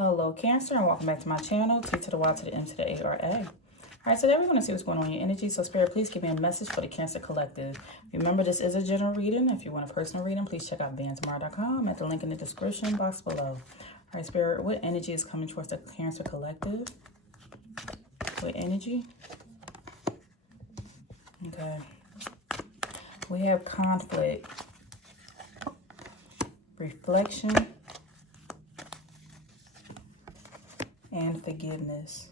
Hello, Cancer, and welcome back to my channel, T to the Y to the M to the A-R-A. All right, today we're going to see what's going on in your energy. So, Spirit, please give me a message for the Cancer Collective. Remember, this is a general reading. If you want a personal reading, please check out BeingTymara.com at the link in the description box below. All right, Spirit, what energy is coming towards the Cancer Collective? What energy? Okay. We have conflict, reflection, and forgiveness.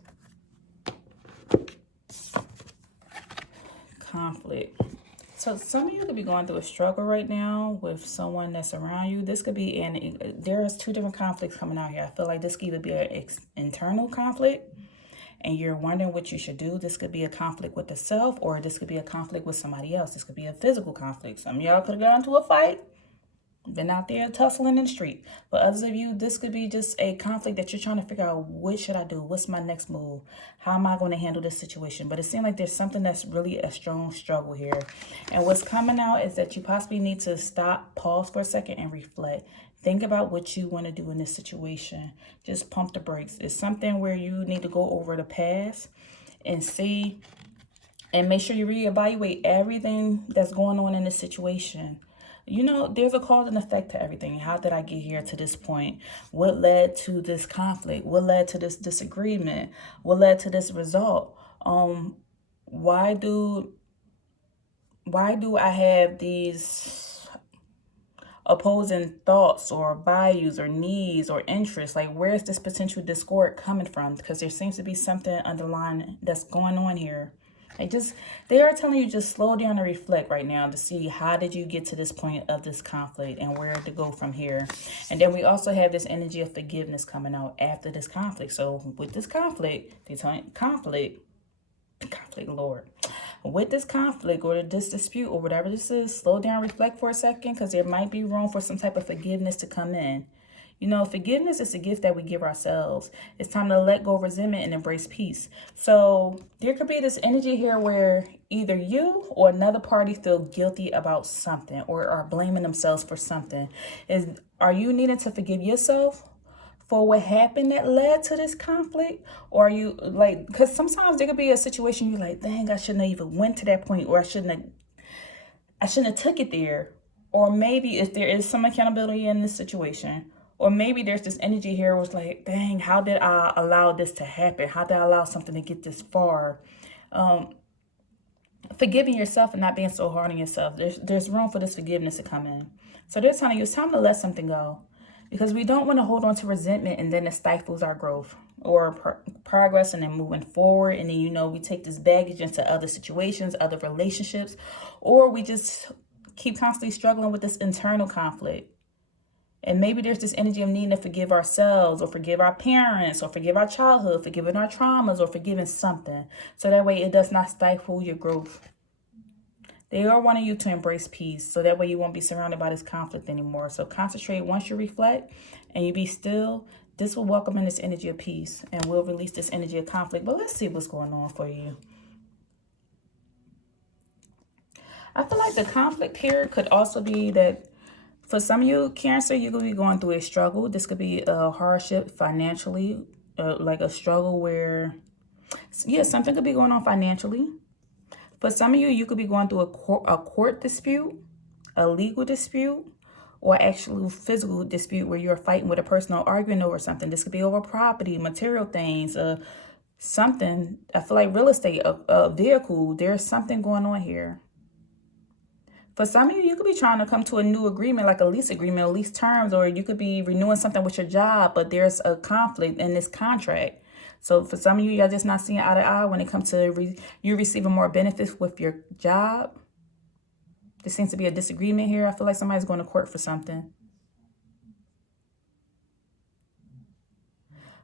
Conflict. So some of you could be going through a struggle right now with someone that's around you. This could be there's two different conflicts coming out here. I feel like this could either be an internal conflict and you're wondering what you should do. This could be a conflict with the self, or this could be a conflict with somebody else. This could be a physical conflict. Some of y'all could have gotten into a fight, been out there tussling in the street. But others of you, this could be just a conflict that you're trying to figure out, what should I do? What's my next move? How am I going to handle this situation? But it seems like there's something that's really a strong struggle here. And what's coming out is that you possibly need to stop, pause for a second, and reflect. Think about what you want to do in this situation. Just pump the brakes. It's something where you need to go over the past and see, and make sure you reevaluate everything that's going on in this situation. You know, there's a cause and effect to everything. How did I get here to this point? What led to this conflict? What led to this disagreement? What led to this result? Why do I have these opposing thoughts or values or needs or interests? Like, where's this potential discord coming from? Because there seems to be something underlying that's going on here. They are telling you just slow down and reflect right now to see how did you get to this point of this conflict and where to go from here. And then we also have this energy of forgiveness coming out after this conflict. So with this conflict, Lord. With this conflict or this dispute or whatever this is, slow down, reflect for a second, because there might be room for some type of forgiveness to come in. You know, forgiveness is a gift that we give ourselves. It's time to let go of resentment and embrace peace. So there could be this energy here where either you or another party feel guilty about something or are blaming themselves for something. Are you needing to forgive yourself for what happened that led to this conflict? Or are you like, because sometimes there could be a situation you're like, dang, I shouldn't have even went to that point, or I shouldn't have took it there. Or maybe if there is some accountability in this situation, or maybe there's this energy here where it's like, dang, how did I allow this to happen? How did I allow something to get this far? Forgiving yourself and not being so hard on yourself. There's room for this forgiveness to come in. So they're telling you it's time to let something go, because we don't want to hold on to resentment and then it stifles our growth or progress and then moving forward. And then, you know, we take this baggage into other situations, other relationships, or we just keep constantly struggling with this internal conflict. And maybe there's this energy of needing to forgive ourselves or forgive our parents or forgive our childhood, forgiving our traumas or forgiving something. So that way it does not stifle your growth. They are wanting you to embrace peace. So that way you won't be surrounded by this conflict anymore. So concentrate once you reflect and you be still. This will welcome in this energy of peace and will release this energy of conflict. But let's see what's going on for you. I feel like the conflict here could also be that for some of you, Cancer, you could be going through a struggle. This could be a hardship financially, like a struggle where, yeah, something could be going on financially. For some of you, you could be going through a court dispute, a legal dispute, or actually physical dispute where you're fighting with a person or arguing over something. This could be over property, material things, something. I feel like real estate, a vehicle. There's something going on here. For some of you, you could be trying to come to a new agreement, like a lease agreement, or lease terms, or you could be renewing something with your job, but there's a conflict in this contract. So for some of you, y'all just not seeing eye to eye when it comes to you receiving more benefits with your job. There seems to be a disagreement here. I feel like somebody's going to court for something.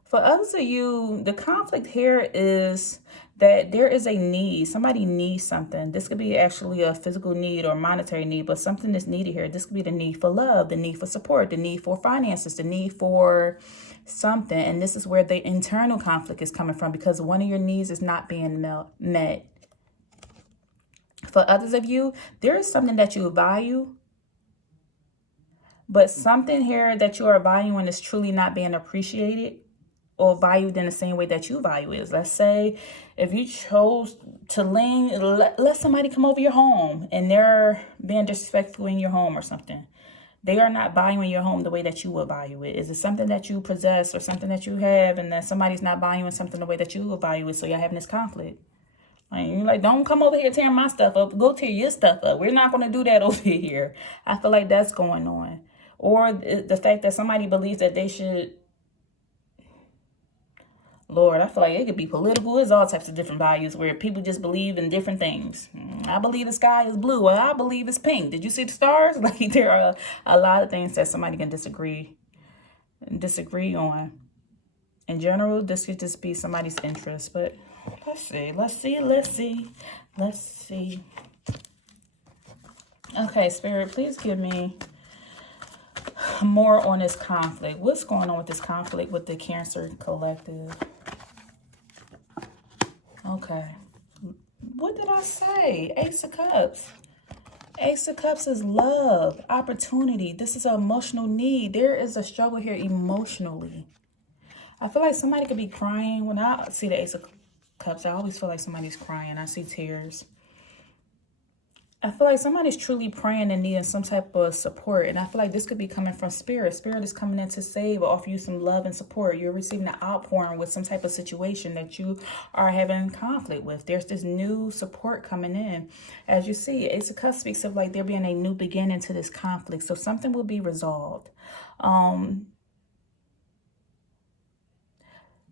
For others of you, the conflict here is that there is a need. Somebody needs something. This could be actually a physical need or monetary need, but something is needed here. This could be the need for love, the need for support, the need for finances, the need for something. And this is where the internal conflict is coming from, because one of your needs is not being met. For others of you, there is something that you value, but something here that you are valuing is truly not being appreciated. or valued in the same way that you value it. Let's say if you chose to let somebody come over your home and they're being disrespectful in your home or something. They are not valuing your home the way that you would value it. Is it something that you possess or something that you have, and that somebody's not valuing something the way that you would value it, so you're having this conflict? Like, you're like, don't come over here tearing my stuff up. Go tear your stuff up. We're not going to do that over here. I feel like that's going on. Or the fact that somebody believes that they should, Lord, I feel like it could be political. There's all types of different values where people just believe in different things. I believe the sky is blue. Well, I believe it's pink. Did you see the stars? Like, there are a lot of things that somebody can disagree on. In general, this could just be somebody's interest. But let's see. Okay, Spirit, please give me more on this conflict. What's going on with this conflict with the Cancer collective? Okay. What did I say? Ace of Cups. Ace of Cups is love, opportunity. This is an emotional need. There is a struggle here emotionally. I feel like somebody could be crying. When I see the Ace of Cups, I always feel like somebody's crying. I see tears. I feel like somebody's truly praying and needing some type of support. And I feel like this could be coming from Spirit. Spirit is coming in to save or offer you some love and support. You're receiving an outpouring with some type of situation that you are having conflict with. There's this new support coming in. As you see, Ace of Cups speaks of like there being a new beginning to this conflict. So something will be resolved.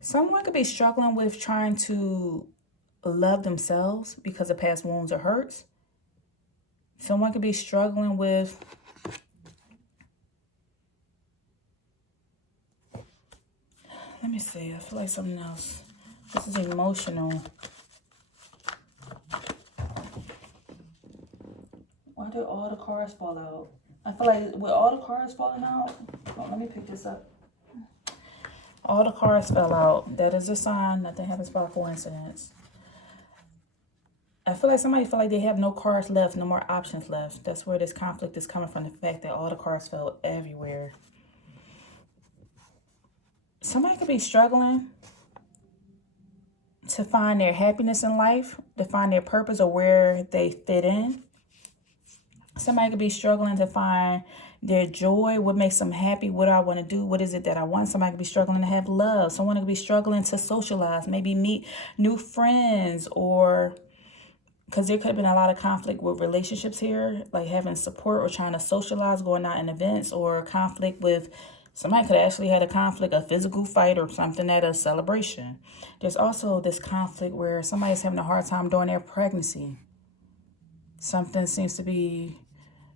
Someone could be struggling with trying to love themselves because of past wounds or hurts. Someone could be struggling with let me see. I feel like something else. This is emotional. Why did all the cards fall out? I feel like with all the cards falling out, let me pick this up. All the cards fell out. That is a sign nothing happens by coincidence. I feel like somebody feel like they have no cards left, no more options left. That's where this conflict is coming from, the fact that all the cards fell everywhere. Somebody could be struggling to find their happiness in life, to find their purpose or where they fit in. Somebody could be struggling to find their joy, what makes them happy, what do I want to do, what is it that I want. Somebody could be struggling to have love. Someone could be struggling to socialize, maybe meet new friends, or because there could have been a lot of conflict with relationships here, like having support or trying to socialize, going out in events, or conflict with somebody could have actually had a conflict, a physical fight or something at a celebration. There's also this conflict where somebody's having a hard time during their pregnancy. Something seems to be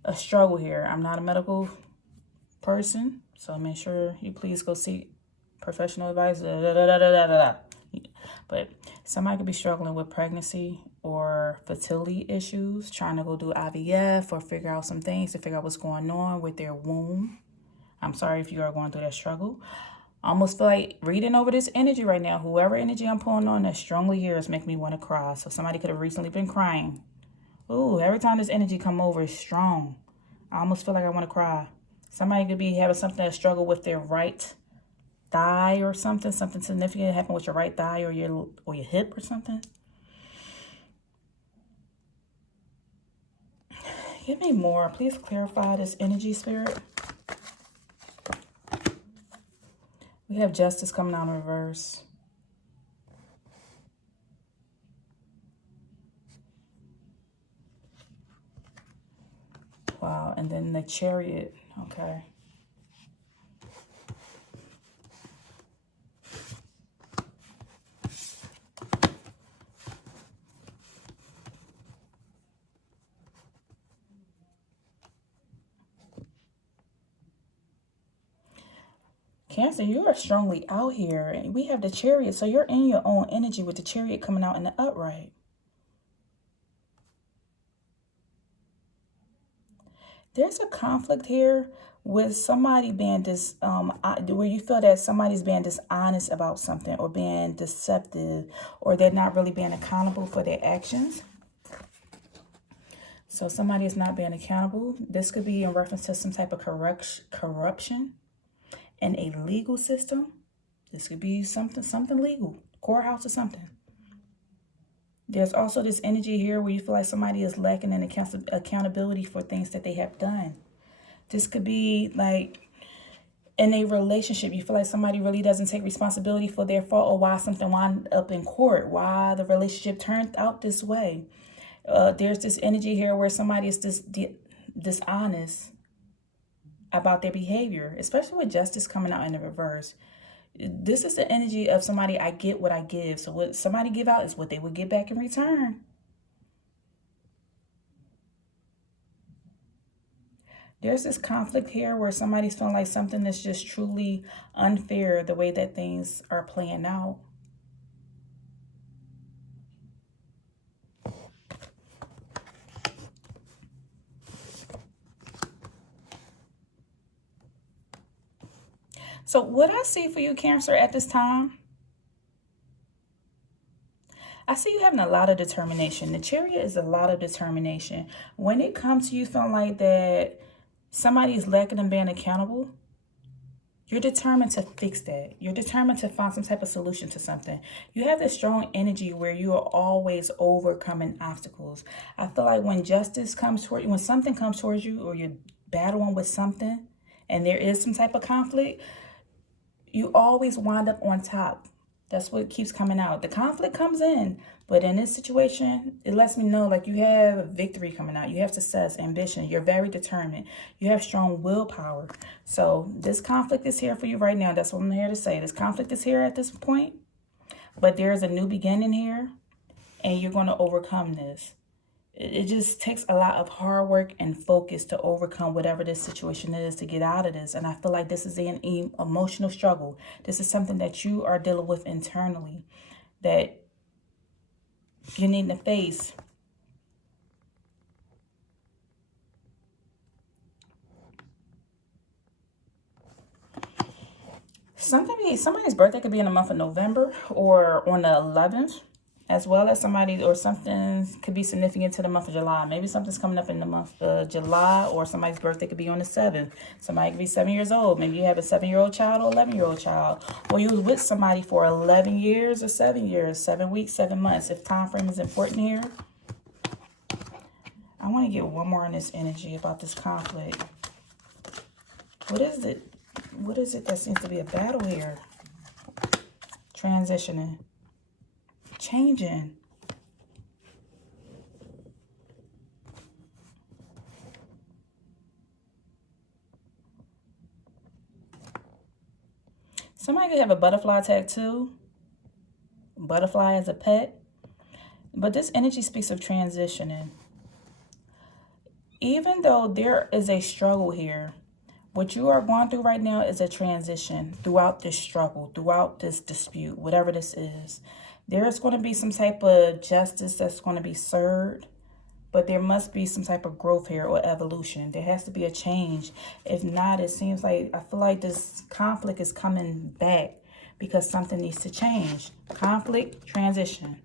a struggle here. I'm not a medical person, so make sure you please go seek professional advice. But somebody could be struggling with pregnancy or fertility issues, trying to go do IVF or figure out some things to figure out what's going on with their womb. I'm sorry if you are going through that struggle. I almost feel like reading over this energy right now, whoever energy I'm pulling on that strongly here is making me want to cry. So somebody could have recently been crying. Ooh, every time this energy come over, it's strong. I almost feel like I want to cry. Somebody could be having something that struggle with their right thigh or something significant happened with your right thigh or your hip or something. Give me more. Please clarify this energy, Spirit. We have Justice coming out in reverse. Wow, and then the Chariot. Okay. Cancer, you are strongly out here. And we have the Chariot, so you're in your own energy with the Chariot coming out in the upright. There's a conflict here with somebody being where you feel that somebody's being dishonest about something or being deceptive, or they're not really being accountable for their actions. So somebody is not being accountable. This could be in reference to some type of corruption in a legal system. This could be something legal, courthouse or something. There's also this energy here where you feel like somebody is lacking in accountability for things that they have done. This could be like in a relationship, you feel like somebody really doesn't take responsibility for their fault or why something wound up in court, why the relationship turned out this way. There's this energy here where somebody is dishonest about their behavior, especially with justice coming out in the reverse. This is the energy of somebody, I get what I give. So what somebody give out is what they would get back in return. There's this conflict here where somebody's feeling like something is just truly unfair the way that things are playing out. So what I see for you, Cancer, at this time, I see you having a lot of determination. The Chariot is a lot of determination. When it comes to you feeling like that somebody's lacking in being accountable, you're determined to fix that. You're determined to find some type of solution to something. You have this strong energy where you are always overcoming obstacles. I feel like when justice comes toward you, when something comes towards you or you're battling with something and there is some type of conflict, you always wind up on top. That's what keeps coming out. The conflict comes in, but in this situation, it lets me know like you have victory coming out. You have success, ambition. You're very determined. You have strong willpower. So this conflict is here for you right now. That's what I'm here to say. This conflict is here at this point, but there is a new beginning here, and you're going to overcome this. It just takes a lot of hard work and focus to overcome whatever this situation is to get out of this. And I feel like this is an emotional struggle. This is something that you are dealing with internally that you need to face. Somebody's birthday could be in the month of November or on the 11th. As well as somebody or something could be significant to the month of July. Maybe something's coming up in the month of July, or somebody's birthday could be on the 7th. Somebody could be 7 years old. Maybe you have a 7-year-old child or 11-year-old child. Or you was with somebody for 11 years or 7 years, 7 weeks, 7 months. If time frame is important here. I want to get one more on this energy about this conflict. What is it? What is it that seems to be a battle here? Transitioning. Changing. Somebody could have a butterfly tattoo. Butterfly as a pet. But this energy speaks of transitioning. Even though there is a struggle here, what you are going through right now is a transition throughout this struggle, throughout this dispute, whatever this is. There is going to be some type of justice that's going to be served, but there must be some type of growth here or evolution. There has to be a change. If not, it seems like, I feel like this conflict is coming back because something needs to change. Conflict, transition.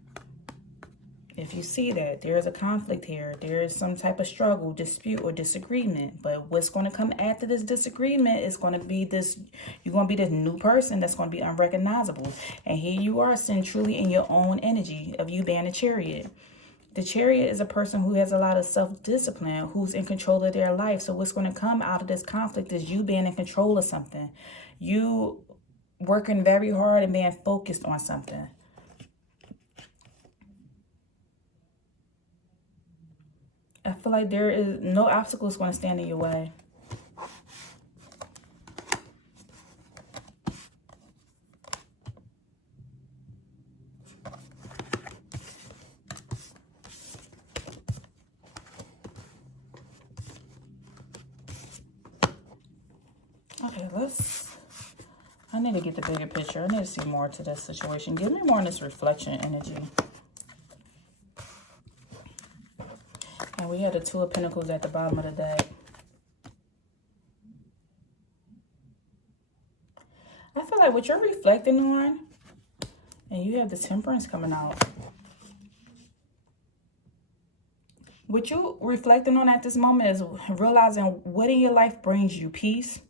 If you see that, there is a conflict here. There is some type of struggle, dispute, or disagreement. But what's going to come after this disagreement is going to be this, you're going to be this new person that's going to be unrecognizable. And here you are sitting truly in your own energy of you being a Chariot. The Chariot is a person who has a lot of self-discipline, who's in control of their life. So what's going to come out of this conflict is you being in control of something. You working very hard and being focused on something. I feel like there is no obstacles going to stand in your way. Okay, I need to get the bigger picture. I need to see more to this situation. Give me more on this reflection energy. And we had the Two of Pentacles at the bottom of the deck. I feel like what you're reflecting on, and you have the Temperance coming out. What you're reflecting on at this moment is realizing what in your life brings you peace,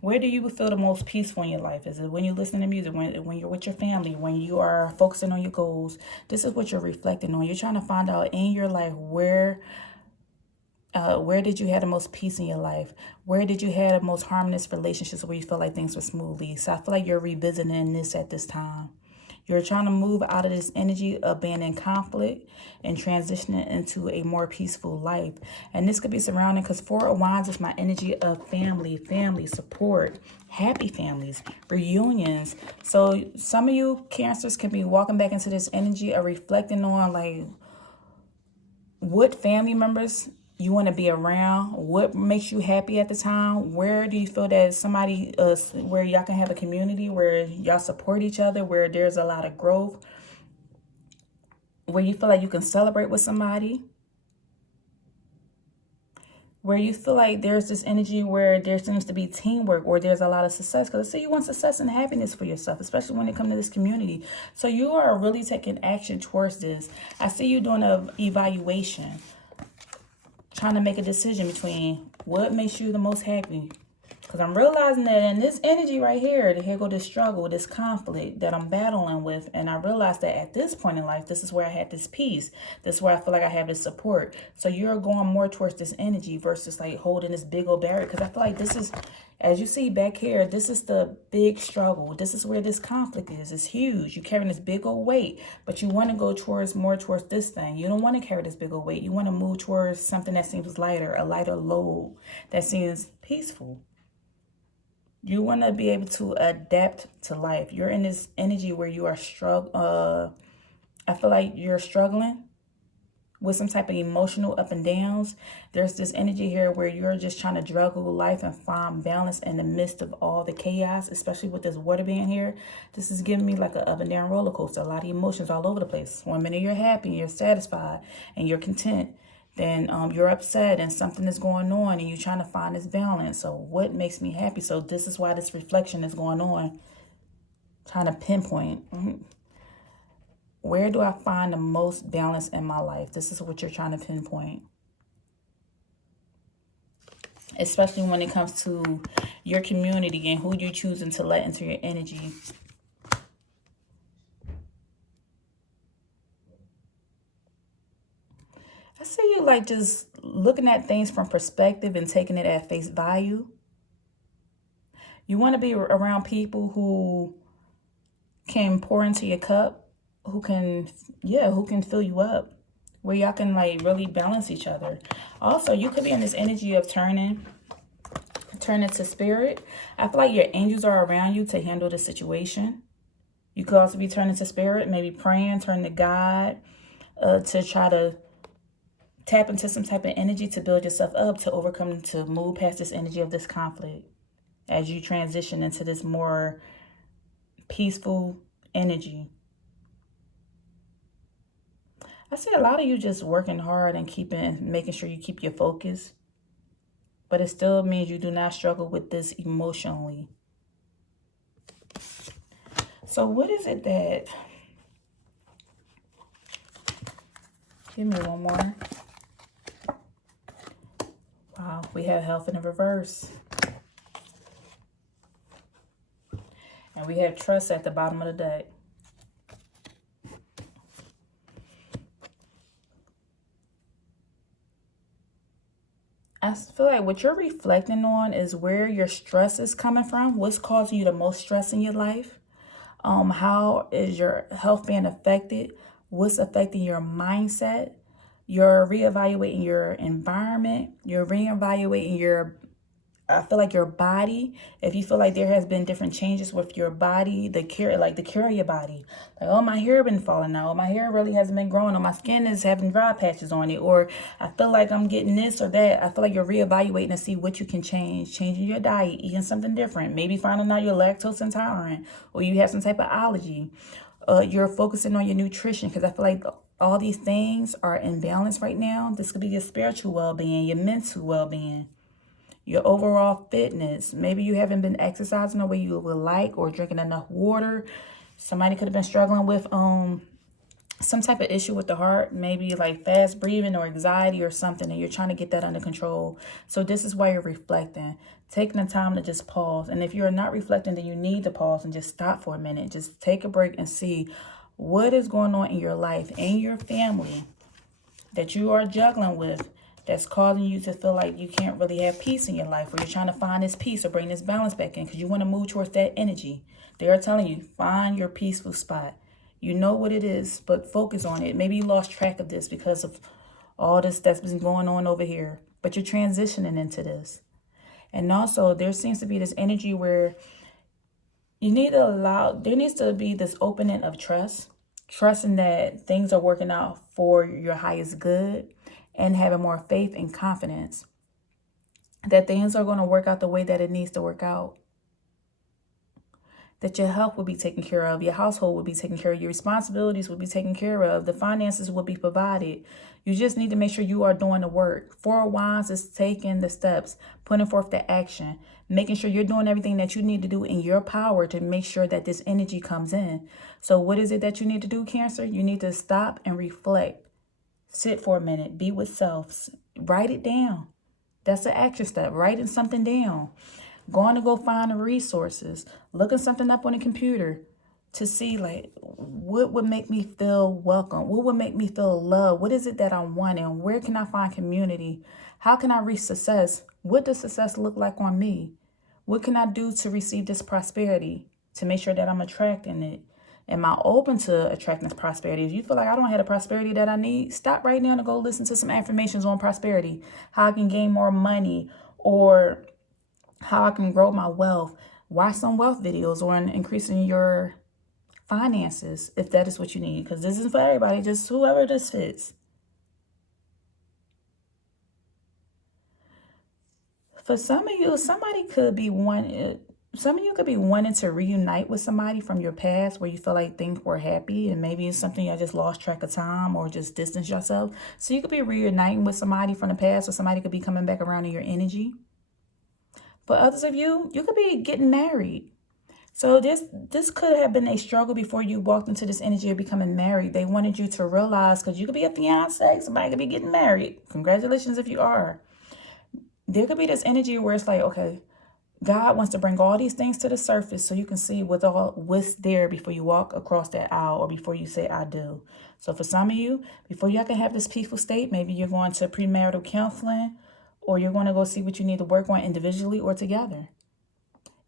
Where do you feel the most peaceful in your life? Is it when you listen to music, when you're with your family, when you are focusing on your goals? This is what you're reflecting on. You're trying to find out in your life where did you have the most peace in your life? Where did you have the most harmonious relationships where you felt like things were smoothly? So I feel like you're revisiting this at this time. You're trying to move out of this energy of being in conflict and transitioning into a more peaceful life. And this could be surrounding, because Four of Wands is my energy of family support, happy families, reunions. So some of you Cancers can be walking back into this energy of reflecting on like what family members you want to be around, what makes you happy at the time, where do you feel that somebody where y'all can have a community where y'all support each other, where there's a lot of growth, where you feel like you can celebrate with somebody, where you feel like there's this energy where there seems to be teamwork or there's a lot of success. Because I see you want success and happiness for yourself, especially when it comes to this community. So you are really taking action towards this. I see you doing an evaluation, trying to make a decision between what makes you the most happy. Because I'm realizing that in this energy right here, here go this struggle, this conflict that I'm battling with. And I realized that at this point in life, this is where I had this peace. This is where I feel like I have this support. So you're going more towards this energy versus like holding this big old barrier. Because I feel like this is, as you see back here, this is the big struggle. This is where this conflict is. It's huge. You're carrying this big old weight, but you want to go more towards this thing. You don't want to carry this big old weight. You want to move towards something that seems lighter, a lighter load that seems peaceful. You want to be able to adapt to life. You're in this energy where you are I feel like you're struggling with some type of emotional up and downs. There's this energy here where you're just trying to juggle life and find balance in the midst of all the chaos, especially with this water being here. This is giving me like a up and down roller coaster, a lot of emotions all over the place. One minute you're happy, you're satisfied, and you're content. Then you're upset and something is going on and you're trying to find this balance. So what makes me happy? So this is why this reflection is going on. Trying to pinpoint. Where do I find the most balance in my life? This is what you're trying to pinpoint. Especially when it comes to your community and who you're choosing to let into your energy. I see you like just looking at things from perspective and taking it at face value. You want to be around people who can pour into your cup, who can fill you up, where y'all can like really balance each other. Also, you could be in this energy of turning to spirit. I feel like your angels are around you to handle the situation. You could also be turning to spirit, maybe praying, turning to God, to try to tap into some type of energy to build yourself up, to overcome, to move past this energy of this conflict as you transition into this more peaceful energy. I see a lot of you just working hard and making sure you keep your focus, but it still means you do not struggle with this emotionally. So what is it that, give me one more. Wow, we have health in the reverse. And we have trust at the bottom of the deck. I feel like what you're reflecting on is where your stress is coming from. What's causing you the most stress in your life? How is your health being affected? What's affecting your mindset? You're reevaluating your environment. You're reevaluating I feel like your body. If you feel like there has been different changes with your body, the care of your body. Like, oh, my hair been falling out. My hair really hasn't been growing. Or my skin is having dry patches on it. Or I feel like I'm getting this or that. I feel like you're reevaluating to see what you can change. Changing your diet, eating something different. Maybe finding out you're lactose intolerant or you have some type of allergy. You're focusing on your nutrition, because I feel like all these things are in balance right now. This could be your spiritual well-being, your mental well-being, your overall fitness. Maybe you haven't been exercising the way you would like or drinking enough water. Somebody could have been struggling with some type of issue with the heart, maybe like fast breathing or anxiety or something, and you're trying to get that under control. So this is why you're reflecting, taking the time to just pause. And if you're not reflecting, then you need to pause and just stop for a minute. Just take a break and see what is going on in your life and your family that you are juggling with, that's causing you to feel like you can't really have peace in your life, or you're trying to find this peace or bring this balance back in because you want to move towards that energy. They are telling you, find your peaceful spot. You know what it is, but focus on it. Maybe you lost track of this because of all this that's been going on over here, but you're transitioning into this. And also, there seems to be this energy where you need to allow, there needs to be this opening of trust, trusting that things are working out for your highest good, and having more faith and confidence that things are going to work out the way that it needs to work out. That your health will be taken care of, your household will be taken care of, your responsibilities will be taken care of, the finances will be provided. You just need to make sure you are doing the work. Four of Wands is taking the steps, putting forth the action, making sure you're doing everything that you need to do in your power to make sure that this energy comes in. So what is it that you need to do, Cancer? You need to stop and reflect. Sit for a minute, be with self, write it down. That's the action step, writing something down. Going to go find the resources, looking something up on the computer to see like what would make me feel welcome, what would make me feel loved, what is it that I'm wanting, where can I find community, how can I reach success, what does success look like on me, what can I do to receive this prosperity, to make sure that I'm attracting it. Am I open to attracting this prosperity? If you feel like I don't have the prosperity that I need, stop right now and go listen to some affirmations on prosperity, how I can gain more money, or how I can grow my wealth. Watch some wealth videos on increasing your finances if that is what you need, because this isn't for everybody, just whoever this fits. For some of you, some of you could be wanting to reunite with somebody from your past where you feel like things were happy, and maybe it's something you just lost track of time or just distance yourself. So you could be reuniting with somebody from the past, or somebody could be coming back around in your energy. For others of you, you could be getting married. So this could have been a struggle before you walked into this energy of becoming married. They wanted you to realize, because you could be a fiance, somebody could be getting married. Congratulations if you are. There could be this energy where it's like, okay, God wants to bring all these things to the surface so you can see what's there before you walk across that aisle, or before you say I do. So for some of you, before you can have this peaceful state, maybe you're going to premarital counseling, or you're going to go see what you need to work on individually or together.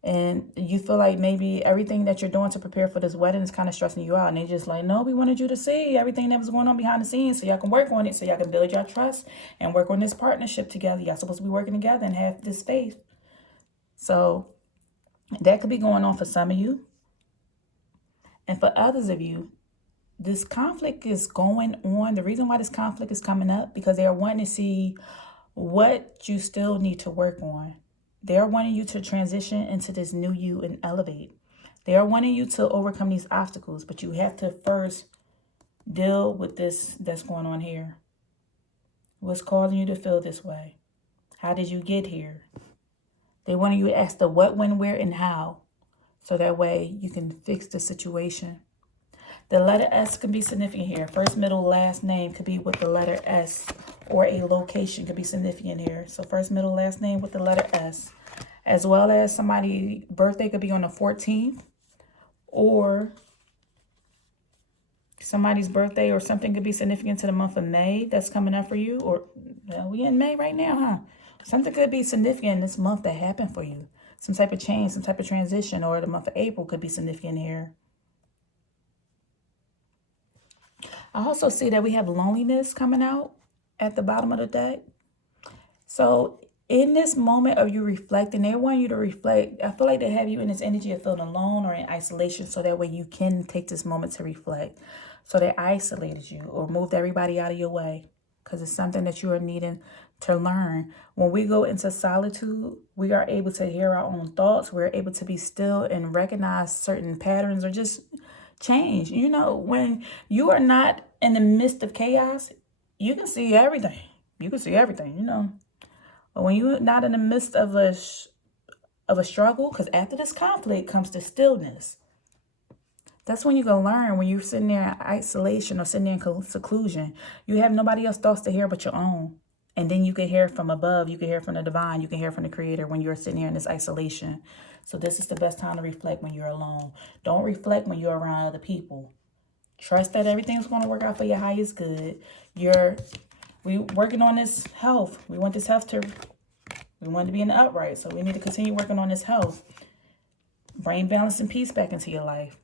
And you feel like maybe everything that you're doing to prepare for this wedding is kind of stressing you out. And they're just like, no, we wanted you to see everything that was going on behind the scenes so y'all can work on it, so y'all can build your trust and work on this partnership together. Y'all supposed to be working together and have this faith. So that could be going on for some of you. And for others of you, this conflict is going on. The reason why this conflict is coming up, because they are wanting to see what you still need to work on. They are wanting you to transition into this new you and elevate. They are wanting you to overcome these obstacles, but you have to first deal with this that's going on here. What's causing you to feel this way? How did you get here? They want you to ask the what, when, where, and how, so that way you can fix the situation. The letter S can be significant here. First, middle, last name could be with the letter S, or a location could be significant here. So first, middle, last name with the letter S, as well as somebody's birthday could be on the 14th, or somebody's birthday or something could be significant to the month of May that's coming up for you. Or well, we in May right now, huh? Something could be significant this month that happened for you. Some type of change, some type of transition, or the month of April could be significant here. I also see that we have loneliness coming out at the bottom of the deck. So in this moment of you reflecting, they want you to reflect. I feel like they have you in this energy of feeling alone or in isolation, so that way you can take this moment to reflect. So they isolated you or moved everybody out of your way, because it's something that you are needing to learn. When we go into solitude, we are able to hear our own thoughts. We're able to be still and recognize certain patterns or just change. You know, when you are not in the midst of chaos, you can see everything. You can see everything, you know. But when you're not in the midst of a struggle, because after this conflict comes the stillness. That's when you go learn, when you're sitting there in isolation or sitting there in seclusion. You have nobody else's thoughts to hear but your own. And then you can hear from above. You can hear from the divine. You can hear from the creator when you're sitting here in this isolation. So this is the best time to reflect when you're alone. Don't reflect when you're around other people. Trust that everything's going to work out for your highest good. We working on this health. We want this health we want to be in the upright. So we need to continue working on this health. Bring balance and peace back into your life.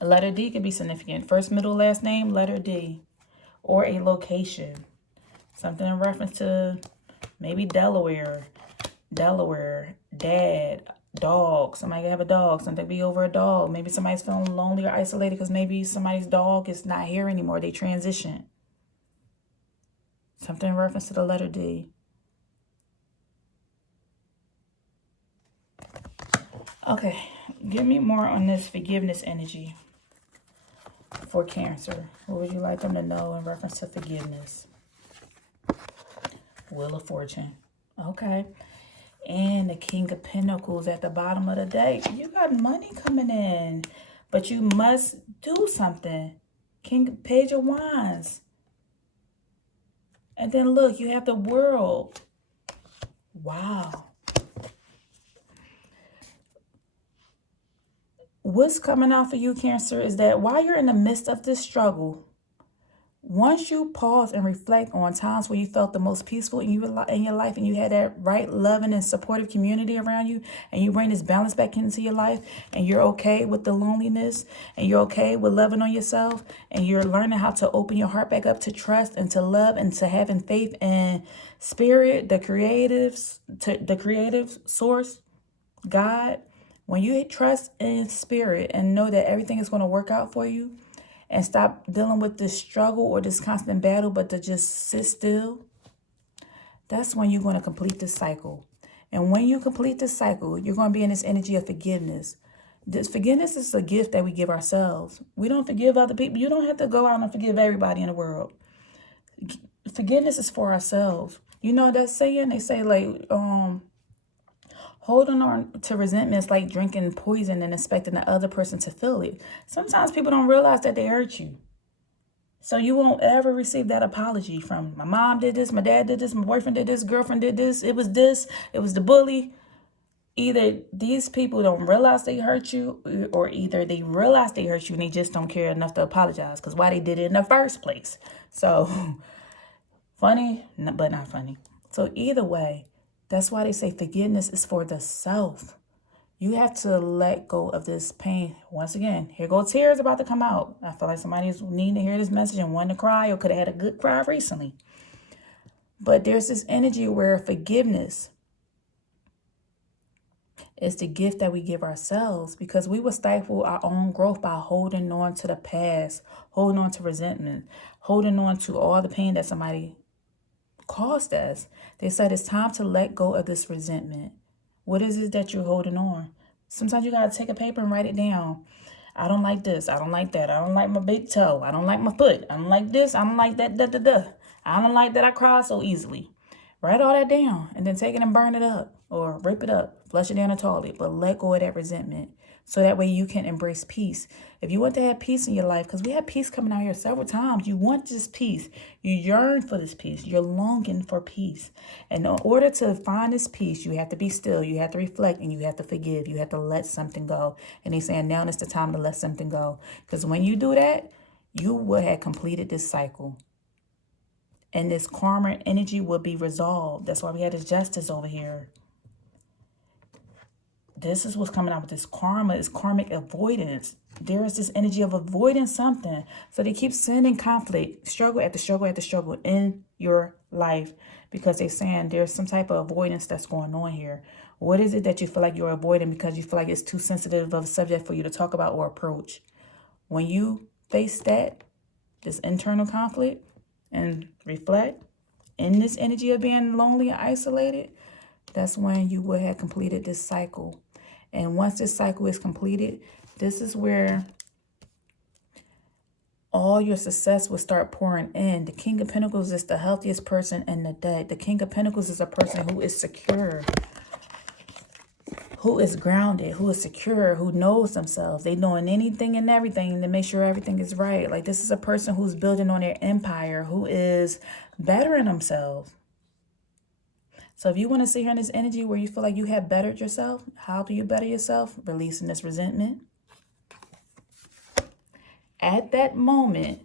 A letter D could be significant. First, middle, last name, letter D. Or a location. Something in reference to maybe Delaware, dad, dog. Somebody could have a dog. Something be over a dog. Maybe somebody's feeling lonely or isolated because maybe somebody's dog is not here anymore. They transition. Something in reference to the letter D. Okay, give me more on this forgiveness energy for Cancer. What would you like them to know in reference to forgiveness? Wheel of Fortune. Okay. And the King of Pentacles at the bottom of the deck. You got money coming in, but you must do something. Page of Wands. And then look, you have the World. Wow. What's coming out for you, Cancer, is that while you're in the midst of this struggle, once you pause and reflect on times where you felt the most peaceful in your life and you had that right, loving, and supportive community around you, and you bring this balance back into your life, and you're okay with the loneliness, and you're okay with loving on yourself, and you're learning how to open your heart back up to trust and to love and to having faith in spirit, the creative source, God. When you trust in spirit and know that everything is going to work out for you, and stop dealing with this struggle or this constant battle, but to just sit still, that's when you're going to complete this cycle. And when you complete this cycle, you're going to be in this energy of forgiveness. This forgiveness is a gift that we give ourselves. We don't forgive other people. You don't have to go out and forgive everybody in the world. Forgiveness is for ourselves. You know that saying? They say, like, holding on to resentment is like drinking poison and expecting the other person to feel it. Sometimes people don't realize that they hurt you. So you won't ever receive that apology from my mom did this, my dad did this, my boyfriend did this, girlfriend did this, it was the bully. Either these people don't realize they hurt you, or either they realize they hurt you and they just don't care enough to apologize because why they did it in the first place. So funny, but not funny. So either way, that's why they say forgiveness is for the self. You have to let go of this pain. Once again, here go tears about to come out. I feel like somebody's needing to hear this message and wanting to cry, or could have had a good cry recently. But there's this energy where forgiveness is the gift that we give ourselves, because we will stifle our own growth by holding on to the past, holding on to resentment, holding on to all the pain that somebody caused us. They said it's time to let go of this resentment. What is it that you're holding on? Sometimes you got to take a paper and write it down. I don't like this. I don't like that. I don't like my big toe. I don't like my foot. I don't like this. I don't like that. I don't like that I cry so easily. Write all that down and then take it and burn it up or rip it up. Flush it down the toilet. But let go of that resentment so that way you can embrace peace. If you want to have peace in your life, because we have peace coming out here several times, you want this peace. You yearn for this peace. You're longing for peace. And in order to find this peace, you have to be still. You have to reflect and you have to forgive. You have to let something go. And he's saying now is the time to let something go. Because when you do that, you will have completed this cycle. And this karma energy will be resolved. That's why we had this justice over here. This is what's coming out with this karma, is karmic avoidance. There is this energy of avoiding something. So they keep sending conflict, struggle after struggle after struggle in your life, because they're saying there's some type of avoidance that's going on here. What is it that you feel like you're avoiding because you feel like it's too sensitive of a subject for you to talk about or approach? When you face that, this internal conflict, and reflect in this energy of being lonely and isolated, that's when you will have completed this cycle. And once this cycle is completed, this is where all your success will start pouring in. The King of Pentacles is the healthiest person in the deck. The King of Pentacles is a person who is secure, who is grounded, who is secure, who knows themselves. They knowing anything and everything to make sure everything is right. Like, this is a person who's building on their empire, who is bettering themselves. So if you want to see her in this energy where you feel like you have bettered yourself, how do you better yourself? Releasing this resentment. At that moment,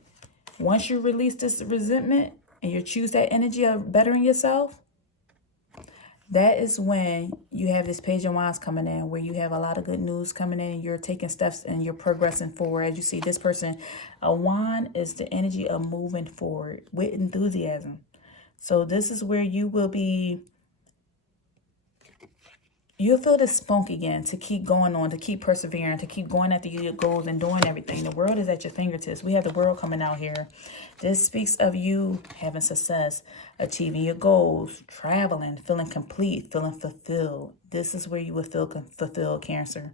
once you release this resentment and you choose that energy of bettering yourself, that is when you have this Page of Wands coming in, where you have a lot of good news coming in. You're taking steps and you're progressing forward. As you see, this person, a wand is the energy of moving forward with enthusiasm. So this is where you will be, you'll feel this spunk again to keep going on, to keep persevering, to keep going after your goals and doing everything. The world is at your fingertips. We have the world coming out here. This speaks of you having success, achieving your goals, traveling, feeling complete, feeling fulfilled. This is where you will feel fulfilled, Cancer.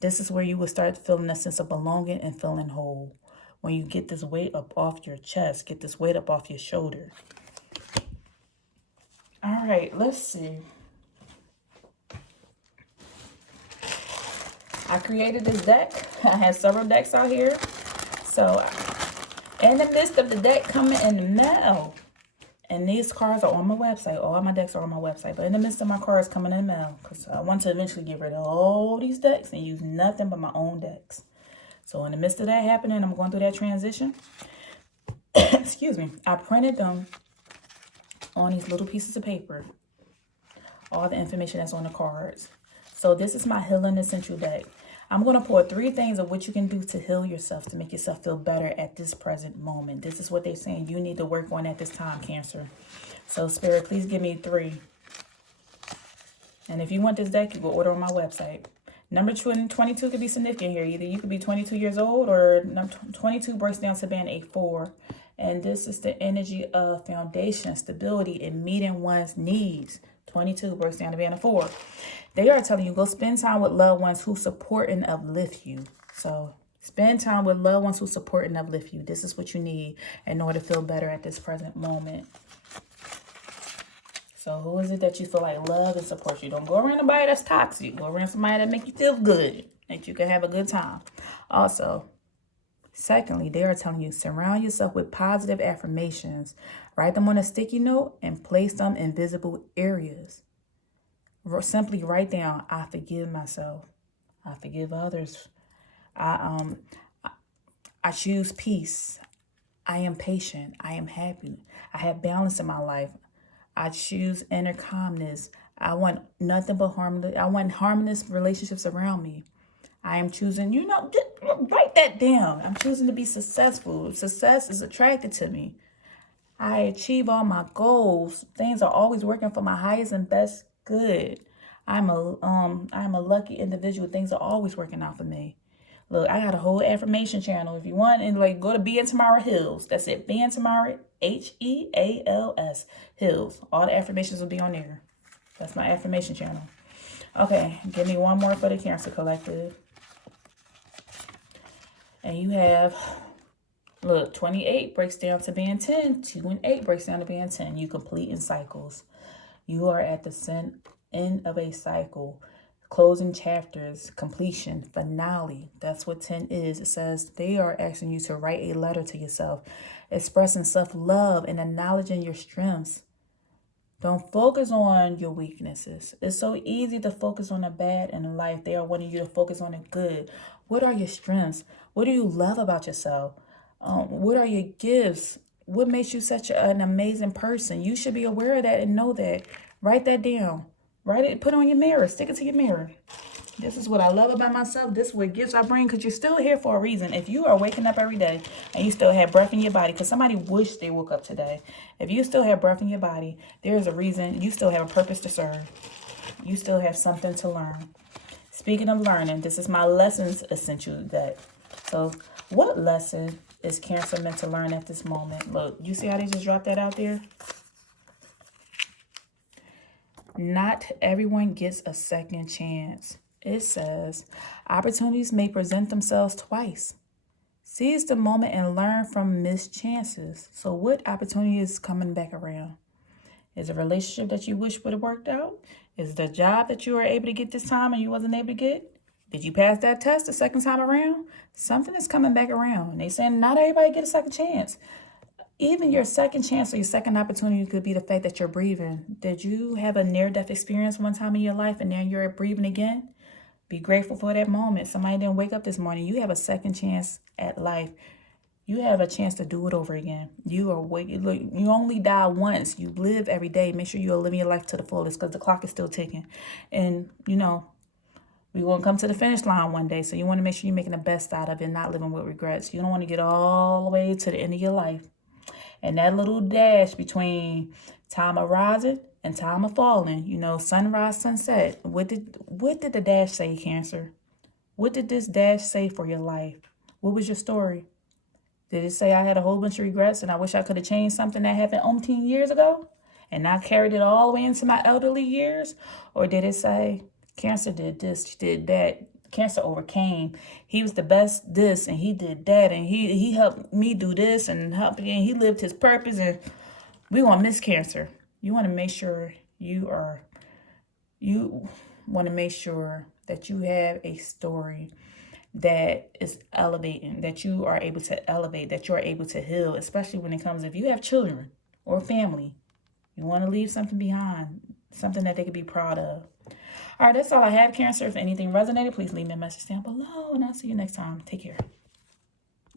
This is where you will start feeling a sense of belonging and feeling whole. When you get this weight up off your chest, get this weight up off your shoulder. All right, let's see. I created this deck. I have several decks out here. So in the midst of the deck coming in the mail, and these cards are on my website. All my decks are on my website. But in the midst of my cards coming in the mail, because I want to eventually get rid of all these decks and use nothing but my own decks. So in the midst of that happening, I'm going through that transition. Excuse me. I printed them on these little pieces of paper. All the information that's on the cards. So this is my Healing Essential deck. I'm going to pour 3 things of what you can do to heal yourself, to make yourself feel better at this present moment. This is what they're saying you need to work on at this time, Cancer. So Spirit, please give me 3. And if you want this deck, you can order on my website. Number 22 could be significant here. Either you could be 22 years old, or 22 breaks down to being a 4. And this is the energy of foundation, stability, and meeting one's needs. 22 breaks down to being a 4. They are telling you, go spend time with loved ones who support and uplift you. So spend time with loved ones who support and uplift you. This is what you need in order to feel better at this present moment. So who is it that you feel like love and supports you? Don't go around somebody that's toxic. Go around somebody that make you feel good, that you can have a good time. Also, secondly, they are telling you, surround yourself with positive affirmations. Write them on a sticky note and place them in visible areas. Simply write down, I forgive myself. I forgive others. I choose peace. I am patient. I am happy. I have balance in my life. I choose inner calmness. I want nothing but harmony. I want harmonious relationships around me. I am choosing, just write that down. I'm choosing to be successful. Success is attracted to me. I achieve all my goals. Things are always working for my highest and best good. I'm a lucky individual. Things are always working out for me. Look, I got a whole affirmation channel. If you want, and go to BeingTymara Hills. That's it. BeingTymara, HEALS Hills. All the affirmations will be on there. That's my affirmation channel. Okay, give me one more for the Cancer Collective. And you have, look, 28 breaks down to being 10. 2 and 8 breaks down to being 10. You complete in cycles. You are at the end of a cycle. Closing chapters, completion, finale. That's what 10 is. It says they are asking you to write a letter to yourself, expressing self-love and acknowledging your strengths. Don't focus on your weaknesses. It's so easy to focus on the bad in life. They are wanting you to focus on the good. What are your strengths? What do you love about yourself? What are your gifts? What makes you such an amazing person? You should be aware of that and know that. Write that down. Write it, put it on your mirror, stick it to your mirror. This is what I love about myself. This is what gifts I bring, because you're still here for a reason. If you are waking up every day and you still have breath in your body, because somebody wished they woke up today. If you still have breath in your body, there's a reason. You still have a purpose to serve. You still have something to learn. Speaking of learning, this is my lessons essential deck. So what lesson is Cancer meant to learn at this moment? Look, you see how they just dropped that out there? Not everyone gets a second chance. It says, opportunities may present themselves twice. Seize the moment and learn from missed chances. So what opportunity is coming back around? Is a relationship that you wish would have worked out? Is the job that you were able to get this time and you wasn't able to get? Did you pass that test the second time around? Something is coming back around. And they saying not everybody get a second chance. Even your second chance or your second opportunity could be the fact that you're breathing. Did you have a near-death experience one time in your life and now you're breathing again? Be grateful for that moment. Somebody didn't wake up this morning. You have a second chance at life. You have a chance to do it over again. You are waiting. Look, you only die once. You live every day. Make sure you are living your life to the fullest because the clock is still ticking. And we won't come to the finish line one day. So you want to make sure you're making the best out of it, not living with regrets. You don't want to get all the way to the end of your life. And that little dash between time of rising and time of falling, sunrise, sunset. What did the dash say, Cancer? What did this dash say for your life? What was your story? Did it say I had a whole bunch of regrets and I wish I could have changed something that happened umpteen years ago and I carried it all the way into my elderly years? Or did it say Cancer did this, did that, Cancer overcame, he was the best this and he did that and he helped me do this and he lived his purpose, and we want to miss Cancer. You want to make sure you want to make sure that you have a story that is elevating, that you are able to elevate, that you are able to heal, especially when it comes, if you have children or family, you want to leave something behind, something that they could be proud of. All right, that's all I have, Cancer. If anything resonated, please leave me a message down below, and I'll see you next time. Take care.